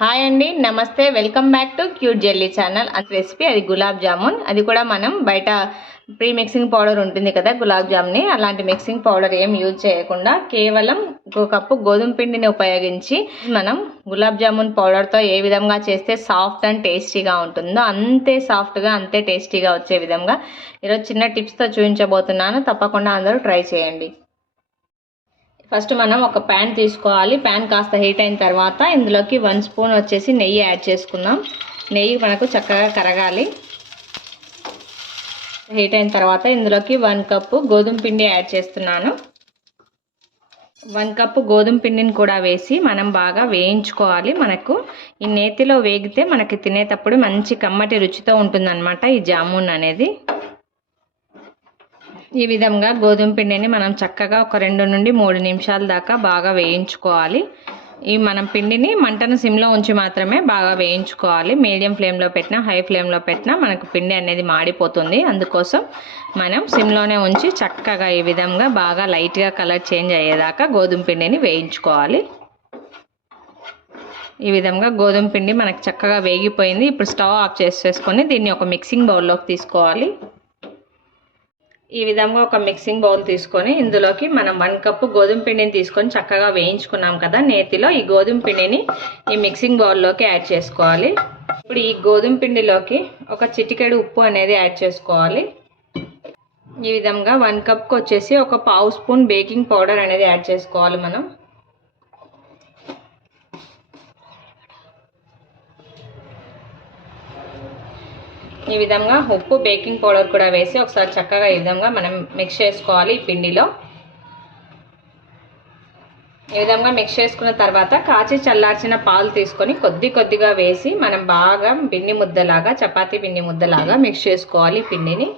Hi అండి, నమస్తే. Welcome back to cute jelly channel. అది రెసిపీ అది గులాబ్ జామున్. అది కూడా మనం బయట ప్రీ మిక్సింగ్ పౌడర్ ఉంటుంది కదా గులాబ్ జామ్ని, అలాంటి మిక్సింగ్ పౌడర్ ఏం యూజ్ చేయకుండా కేవలం ఒక కప్పు గోధుమ పిండిని ఉపయోగించి మనం గులాబ్ జామున్ పౌడర్తో ఏ విధంగా చేస్తే సాఫ్ట్ అండ్ టేస్టీగా ఉంటుందో అంతే సాఫ్ట్గా అంతే టేస్టీగా వచ్చే విధంగా ఈరోజు చిన్న టిప్స్తో చూపించబోతున్నాను. తప్పకుండా అందరూ ట్రై చేయండి. ఫస్ట్ మనం ఒక ప్యాన్ తీసుకోవాలి. ప్యాన్ కాస్త హీట్ అయిన తర్వాత ఇందులోకి 1 స్పూన్ వచ్చేసి నెయ్యి యాడ్ చేసుకుందాం. నెయ్యి మనకు చక్కగా కరగాలి. హీట్ అయిన తర్వాత ఇందులోకి 1 కప్పు గోధుమ పిండి యాడ్ చేస్తున్నాను. 1 కప్పు గోధుమ పిండిని కూడా వేసి మనం బాగా వేయించుకోవాలి. మనకు ఈ నేతిలో వేగితే మనకి తినేటప్పుడు మంచి కమ్మటి రుచితో ఉంటుందన్నమాట ఈ జామున్ అనేది. ఈ విధంగా గోధుమ పిండిని మనం చక్కగా ఒక 2 నుండి 3 నిమిషాల దాకా బాగా వేయించుకోవాలి. ఈ మనం పిండిని మంటను సిమ్లో ఉంచి మాత్రమే బాగా వేయించుకోవాలి. మీడియం ఫ్లేమ్లో పెట్టినా హై ఫ్లేమ్లో పెట్టినా మనకు పిండి అనేది మాడిపోతుంది. అందుకోసం మనం సిమ్లోనే ఉంచి చక్కగా ఈ విధంగా బాగా లైట్గా కలర్ చేంజ్ అయ్యేదాకా గోధుమ పిండిని వేయించుకోవాలి. ఈ విధంగా గోధుమ పిండి మనకు చక్కగా వేగిపోయింది. ఇప్పుడు స్టవ్ ఆఫ్ చేసేసుకొని దీన్ని ఒక మిక్సింగ్ బౌల్లోకి తీసుకోవాలి. ఈ విధంగా ఒక మిక్సింగ్ బౌల్ తీసుకొని ఇందులోకి మనం 1 కప్పు గోధుమ పిండిని తీసుకొని చక్కగా వేయించుకున్నాం కదా నేతిలో, ఈ గోధుమ పిండిని ఈ మిక్సింగ్ బౌల్లోకి యాడ్ చేసుకోవాలి. ఇప్పుడు ఈ గోధుమ పిండిలోకి ఒక చిటికెడు ఉప్పు అనేది యాడ్ చేసుకోవాలి. ఈ విధంగా 1 కప్కి వచ్చేసి ఒక 1/2 స్పూన్ బేకింగ్ పౌడర్ అనేది యాడ్ చేసుకోవాలి మనం. ఈ విధంగా ఉప్పు బేకింగ్ పౌడర్ కూడా వేసి ఒకసారి చక్కగా ఈ విధంగా మనం మిక్స్ చేసుకోవాలి ఈ పిండిలో. ఈ విధంగా మిక్స్ చేసుకున్న తర్వాత కాచి చల్లార్చిన పాలు తీసుకొని కొద్దిగా వేసి మనం బాగా పిండి ముద్దలాగా చపాతీ పిండి ముద్దలాగా మిక్స్ చేసుకోవాలి పిండిని.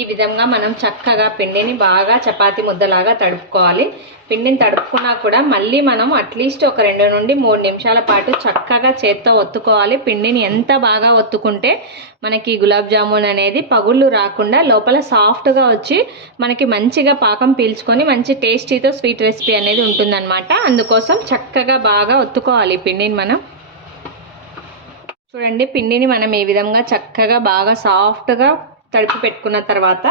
ఈ విధంగా మనం చక్కగా పిండిని బాగా చపాతీ ముద్దలాగా తడుపుకోవాలి. పిండిని తడుపుకున్నా కూడా మళ్ళీ మనం అట్లీస్ట్ ఒక 2 నుండి 3 నిమిషాల పాటు చక్కగా చేత్తో ఒత్తుకోవాలి. పిండిని ఎంత బాగా ఒత్తుకుంటే మనకి గులాబ్ జామున్ అనేది పగుళ్ళు రాకుండా లోపల సాఫ్ట్గా వచ్చి మనకి మంచిగా పాకం పీల్చుకొని మంచి టేస్టీతో స్వీట్ రెసిపీ అనేది ఉంటుందన్నమాట. అందుకోసం చక్కగా బాగా ఒత్తుకోవాలి పిండిని మనం. చూడండి, పిండిని మనం ఈ విధంగా చక్కగా బాగా సాఫ్ట్గా తడిపి పెట్టుకున్న తర్వాత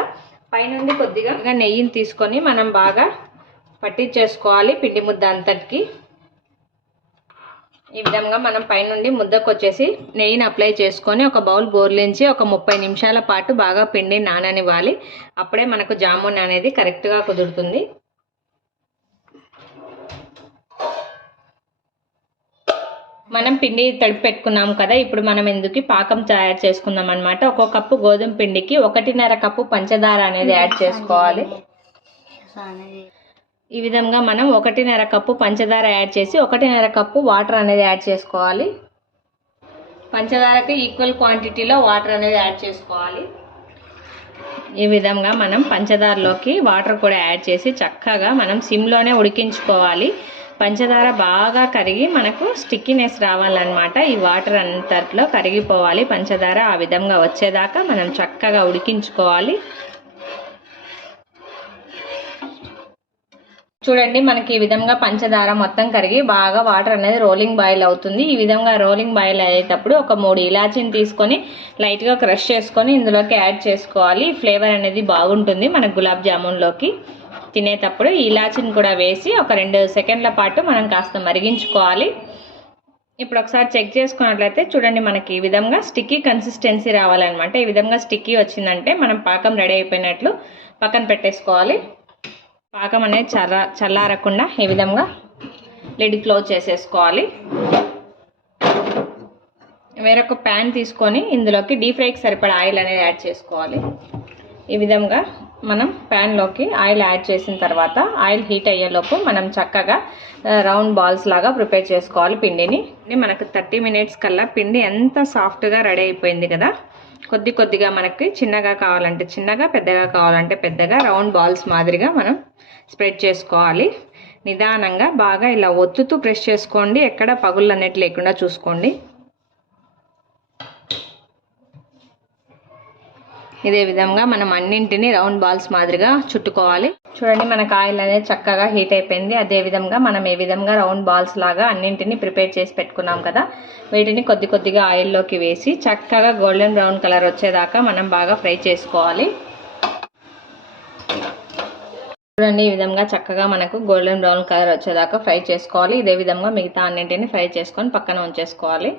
పైనుండి కొద్దిగా నెయ్యిని తీసుకొని మనం బాగా పట్టించేసుకోవాలి పిండి ముద్ద అంతటికి. ఈ విధంగా మనం పైనుండి ముద్దకు వచ్చేసి నెయ్యిని అప్లై చేసుకొని ఒక బౌల్ బోర్లించి ఒక 30 నిమిషాల పాటు బాగా పిండి నాననివ్వాలి. అప్పుడే మనకు జామున్ అనేది కరెక్ట్గా కుదురుతుంది. మనం పిండి తడిపి పెట్టుకున్నాం కదా, ఇప్పుడు మనం ఎందుకు పాకం తయారు చేసుకుందాం అనమాట. 1 కప్పు గోధుమ పిండికి 1.5 కప్పు పంచదార అనేది యాడ్ చేసుకోవాలి. ఈ విధంగా మనం 1.5 కప్పు పంచదార యాడ్ చేసి 1.5 కప్పు వాటర్ అనేది యాడ్ చేసుకోవాలి. పంచదారకి ఈక్వల్ క్వాంటిటీలో వాటర్ అనేది యాడ్ చేసుకోవాలి. ఈ విధంగా మనం పంచదారలోకి వాటర్ కూడా యాడ్ చేసి చక్కగా మనం సిమ్లోనే ఉడికించుకోవాలి. పంచదార బాగా కరిగి మనకు స్టిక్కీనెస్ రావాలన్నమాట. ఈ వాటర్ అంతట్లో కరిగిపోవాలి పంచదార. ఆ విధంగా వచ్చేదాకా మనం చక్కగా ఉడికించుకోవాలి. చూడండి, మనకి ఈ విధంగా పంచదార మొత్తం కరిగి బాగా వాటర్ అనేది రోలింగ్ బాయిల్ అవుతుంది. ఈ విధంగా రోలింగ్ బాయిల్ అయ్యేటప్పుడు ఒక 3 ఇలాచీని తీసుకొని లైట్గా క్రష్ చేసుకొని ఇందులోకి యాడ్ చేసుకోవాలి. ఫ్లేవర్ అనేది బాగుంటుంది మన గులాబ్ జామున్లోకి. తినేటప్పుడు ఈ ఇలాచీని కూడా వేసి ఒక 2 సెకండ్ల పాటు మనం కాస్త మరిగించుకోవాలి. ఇప్పుడు ఒకసారి చెక్ చేసుకున్నట్లయితే చూడండి, మనకి ఈ విధంగా స్టిక్కీ కన్సిస్టెన్సీ రావాలన్నమాట. ఈ విధంగా స్టిక్కీ వచ్చిందంటే మనం పాకం రెడీ అయిపోయినట్లు పక్కన పెట్టేసుకోవాలి. పాకం అనేది చల్లారకుండా ఈ విధంగా లిడ్ క్లోజ్ చేసేసుకోవాలి. వేరొక ప్యాన్ తీసుకొని ఇందులోకి డీప్ ఫ్రైకి సరిపడా ఆయిల్ అనేది యాడ్ చేసుకోవాలి. ఈ విధంగా మనం ప్యాన్లోకి ఆయిల్ యాడ్ చేసిన తర్వాత ఆయిల్ హీట్ అయ్యేలోపు మనం చక్కగా రౌండ్ బాల్స్ లాగా ప్రిపేర్ చేసుకోవాలి పిండిని. మనకు 30 మినిట్స్ కల్లా పిండి ఎంత సాఫ్ట్గా రెడీ అయిపోయింది కదా. కొద్దిగా మనకి చిన్నగా కావాలంటే చిన్నగా, పెద్దగా కావాలంటే పెద్దగా రౌండ్ బాల్స్ మాదిరిగా మనం స్ప్రెడ్ చేసుకోవాలి. నిదానంగా బాగా ఇలా ఒత్తుతూ ప్రెస్ చేసుకోండి. ఎక్కడ పగుళ్ళు అన్నట్టు లేకుండా చూసుకోండి. ఇదే విధంగా మనం అన్నింటినీ రౌండ్ బాల్స్ మాదిరిగా చుట్టుకోవాలి. చూడండి మనకు ఆయిల్ అనేది చక్కగా హీట్ అయిపోయింది. అదే విధంగా మనం ఏ విధంగా రౌండ్ బాల్స్ లాగా అన్నింటినీ ప్రిపేర్ చేసి పెట్టుకున్నాం కదా, వీటిని కొద్ది కొద్దిగా ఆయిల్లోకి వేసి చక్కగా గోల్డెన్ బ్రౌన్ కలర్ వచ్చేదాకా మనం బాగా ఫ్రై చేసుకోవాలి. చూడండి ఈ విధంగా చక్కగా మనకు గోల్డెన్ బ్రౌన్ కలర్ వచ్చేదాకా ఫ్రై చేసుకోవాలి. ఇదే విధంగా మిగతా అన్నింటినీ ఫ్రై చేసుకొని పక్కన ఉంచేసుకోవాలి.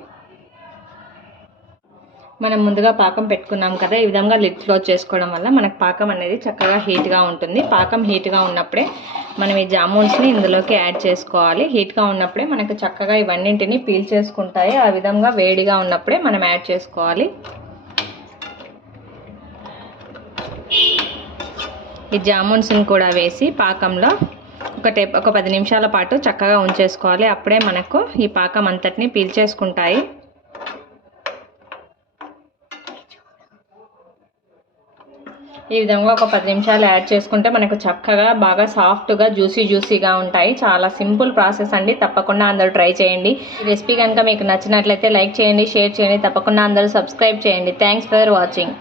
మనం ముందుగా పాకం పెట్టుకున్నాం కదా, ఈ విధంగా లిడ్ క్లోజ్ చేసుకోవడం వల్ల మనకు పాకం అనేది చక్కగా హీట్గా ఉంటుంది. పాకం హీట్గా ఉన్నప్పుడే మనం ఈ జామూన్స్ని ఇందులోకి యాడ్ చేసుకోవాలి. హీట్గా ఉన్నప్పుడే మనకు చక్కగా ఇవన్నింటినీ పీల్ చేసుకుంటాయి. ఆ విధంగా వేడిగా ఉన్నప్పుడే మనం యాడ్ చేసుకోవాలి. ఈ జామూన్స్ని కూడా వేసి పాకంలో ఒక 10 నిమిషాల పాటు చక్కగా ఉంచేసుకోవాలి. అప్పుడే మనకు ఈ పాకం అంతటిని పీల్చేసుకుంటాయి. ఈ విధంగా ఒక 10 నిమిషాలు యాడ్ చేసుకుంటే మనకు చక్కగా బాగా సాఫ్ట్గా జ్యూసీగా ఉంటాయి. చాలా సింపుల్ ప్రాసెస్ అండి. తప్పకుండా అందరూ ట్రై చేయండి. ఈ రెసిపీ కనుక మీకు నచ్చినట్లయితే లైక్ చేయండి, షేర్ చేయండి. తప్పకుండా అందరూ సబ్స్క్రైబ్ చేయండి. Thanks for watching.